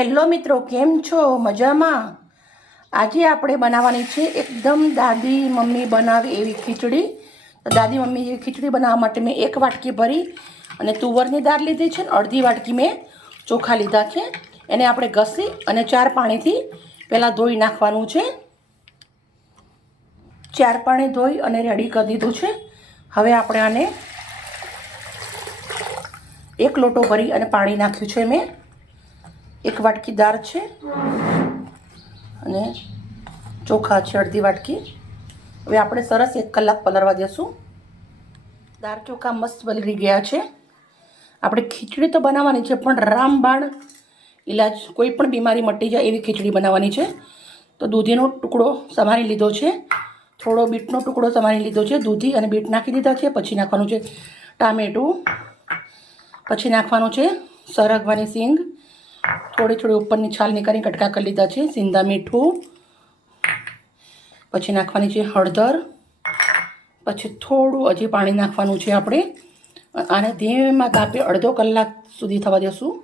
Hello મિત્રો, કેમ છો? મજામાં? આજે આપણે બનાવવાની છે એકદમ દાદી મમ્મી બનાવે એવી ખીચડી. તો દાદી મમ્મી એવી ખીચડી બનાવવા માટે મેં એક વાટકી ભરી અને તુવરની દાળ લીધી છે અને અડધી વાટકી મેં ચોખા લીધા છે. એને આપણે ઘસી અને ચાર પાણીથી પહેલાં ધોઈ નાખવાનું છે. ચાર પાણી ધોઈ અને રેડી કરી દીધું છે. હવે આપણે આને એક લોટો ભરી અને પાણી નાખ્યું છે મેં. એક વાટકી દાળ છે અને ચોખા છે અડધી વાટકી. હવે આપણે સરસ એક કલાક પલરવા દેશું. દાળ ચોખા મસ્ત પલળી ગયા છે. આપણે ખીચડી તો બનાવવાની છે, પણ રામબાણ ઇલાજ કોઈ પણ બીમારી મટી જાય એવી ખીચડી બનાવવાની છે. તો દૂધીનો ટુકડો સમારી લીધો છે. થોડો બીટનો ટુકડો સમારી લીધો છે દૂધી અને બીટ નાખી દીધા છે. પછી નાખવાનું છે ટામેટું. પછી નાખવાનું છે સરગવાની સિંગ. થોડી થોડી ઉપરની છાલ નીકાળી કટકા કરી લીધા છે. સિંધા મીઠું, પછી નાખવાની છે હળદર, પછી થોડું હજી પાણી નાખવાનું છે આપણે. આને ધીમેમાં તાપે અડધો કલાક સુધી થવા દેશું.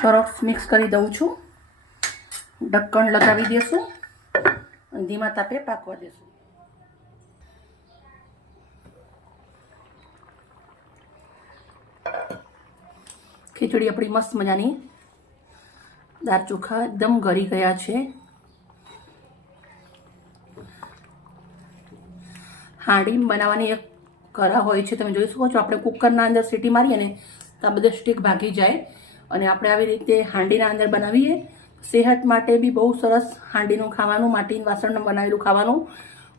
સરસ મિક્સ કરી દઉં છું. ઢક્કણ લગાવી દેશું. ધીમા તાપે પાકવા દેશું. ખીચડી આપણી મસ્ત મજાની. દાળ ચોખા એકદમ ગળી ગયા છે. હાંડી બનાવવાની એક કળા હોય છે, તમે જોઈ શકો છો. આપણે કુકરના અંદર સીટી મારીએ ને તો આ બધા સ્ટીક ભાગી જાય. અને આપણે આવી રીતે હાંડીના અંદર બનાવીએ. સેહત માટે બી બહુ સરસ હાંડીનું ખાવાનું, માટીનું વાસણનું બનાવેલું ખાવાનું.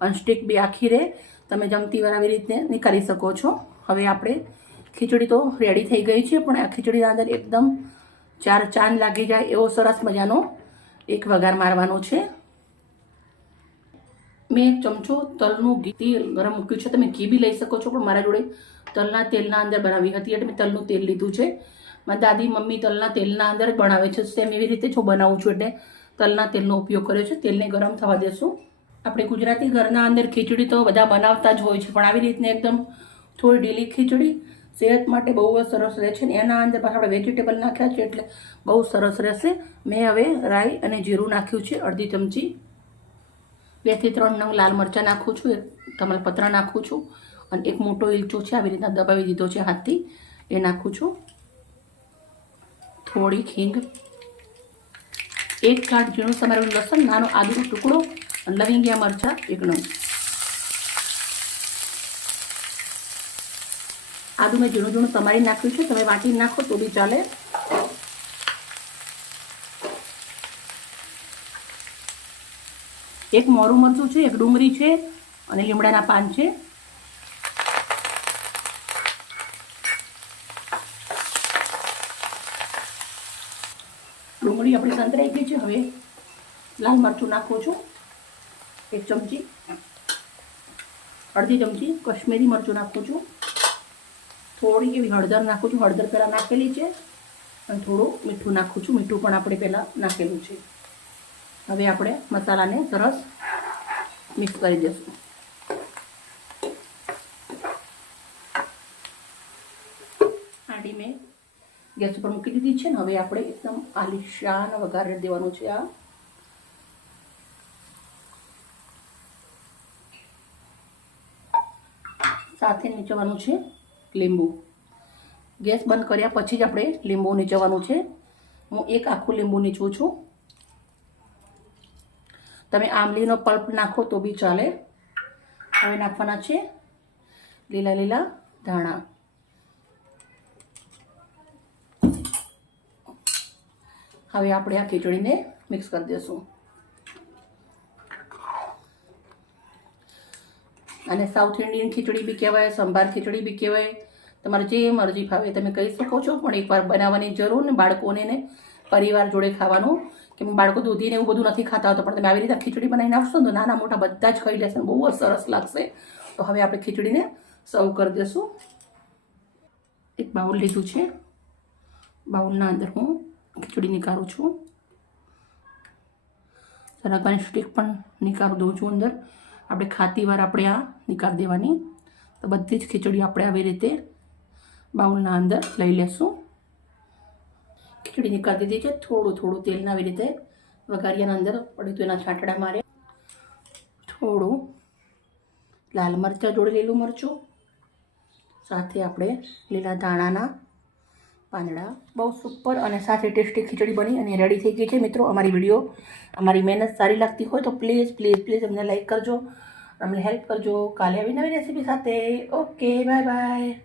અને સ્ટીક બી આખી રહે. તમે જમતી વાર આવી રીતે નીકાળી શકો છો. હવે આપણે ખીચડી તો રેડી થઈ ગઈ છે, પણ આ ખીચડીના અંદર એકદમ ચાર ચાંદ લાગી જાય એવો સરસ મજાનો એક વઘાર મારવાનો છે. મેં એક ચમચો તલનું ઘી તેલ ગરમ મૂક્યું છે. તમે ઘી બી લઈ શકો છો, પણ મારા જોડે તલના તેલના અંદર બનાવી હતી એટલે મેં તલનું તેલ લીધું છે. મારી દાદી, મમ્મી તલના તેલના અંદર બનાવે છે સેમ એવી રીતે જ હું બનાવું છું એટલે તલના તેલનો ઉપયોગ કર્યો છે. તેલને ગરમ થવા દેશું. આપણે ગુજરાતી ઘરના અંદર ખીચડી તો બધા બનાવતા જ હોય છે, પણ આવી રીતને એકદમ થોડી ઢીલી ખીચડી સેહત માટે બહુ જ સરસ રહે છે ને એના અંદર પાછા આપણે વેજીટેબલ નાખ્યા છે એટલે બહુ સરસ રહેશે. મેં હવે રાઈ અને જીરું નાખ્યું છે, અડધી ચમચી. બેથી ત્રણ નંગ લાલ મરચાં નાખું છું, એક તમાલપત્ર નાખું છું અને એક મોટો ઇલચો છે, આવી રીતના દબાવી દીધો છે હાથથી. એ નાખું છું. થોડી ખીંગ. એક ગાંઠ ઝીણું તમારું લસણ, નાનો આદુનો ટુકડો અને લવિંગિયા મરચાં, એક નંગ. આદુ મેં ઝીણું ઝીણું તમારી નાખ્યું છે. તમે વાટી નાખો તો બી ચાલે. એક મોરું મરચું છે, એક ડુંગળી છે અને લીમડાના પાન છે. ડુંગળી આપણી સંતરાઈ ગઈ છે. હવે લાલ મરચું નાખું છું. એક ચમચી. અડધી ચમચી કશ્મીરી મરચું નાખું છું. થોડી એવી હળદર નાખું છું. હળદર પહેલાં નાખેલી છે અને થોડું મીઠું નાખું છું. મીઠું પણ આપણે પહેલાં નાખેલું છે. હવે આપણે મસાલાને સરસ મિક્સ કરી દઈશું હાંડી મેં ગેસ ઉપર મૂકી દીધી છે ને હવે આપણે એકદમ આલિશાન વઘાર દેવાનું છે આ. સાથે નીચવાનું છે લીંબુ. ગેસ બંધ કર્યા પછી જ આપણે લીંબુ નીચવાનું છે. હું એક આખું લીંબુ નીચું છું. તમે આંબલીનો પલ્પ નાખો તો બી ચાલે. હવે નાખવાના છે લીલા લીલા ધાણા. હવે આપણે આ ખીચડીને મિક્સ કરી દઈશું અને સાઉથ ઇન્ડિયન ખીચડી બી કહેવાય, સંભાર ખીચડી બી કહેવાય. તમારે જે મરજી ફાવે તમે કહી શકો છો, પણ એકવાર બનાવવાની જરૂર ને બાળકોને ને પરિવાર જોડે ખાવાનું, કે બાળકો દૂધીને એવું બધું નથી ખાતા હોતા, પણ તમે આવી રીતે ખીચડી બનાવીને આવશો ને તો નાના મોટા બધા જ ખાઈ લેશે બહુ સરસ લાગશે. તો હવે આપણે ખીચડીને સર્વ કરી દઈશું. એક બાઉલ લીધું છે. બાઉલના અંદર હું ખીચડી નીકાળું છું. સરગવાની સ્ટીક પણ નીકાળી દઉં છું અંદર. આપણે ખાતી વાર આપણે આ નીકાળી દેવાની. તો બધી જ ખીચડી આપણે આવી રીતે બાઉલના અંદર લઈ લેશું. ખીચડી નીકાળી દીધી છે. થોડું થોડું તેલના આવી રીતે વઘારિયાના અંદર પડ્યું તો એના છાંટડા મારે. થોડું લાલ મરચાં જોડે લીલું મરચું. સાથે આપણે લીલા ધાણાના પાંદડા. બહુ સુપર અને સાથે ટેસ્ટી ખીચડી બની અને રેડી થઈ ગઈ છે. મિત્રો, અમારી વીડિયો અમારી મહેનત સારી લાગતી હોય તો પ્લીઝ પ્લીઝ પ્લીઝ અમને લાઈક કરજો. અમને હેલ્પ કરજો. કાલે આવી નવી રેસીપી સાથે. Okay bye bye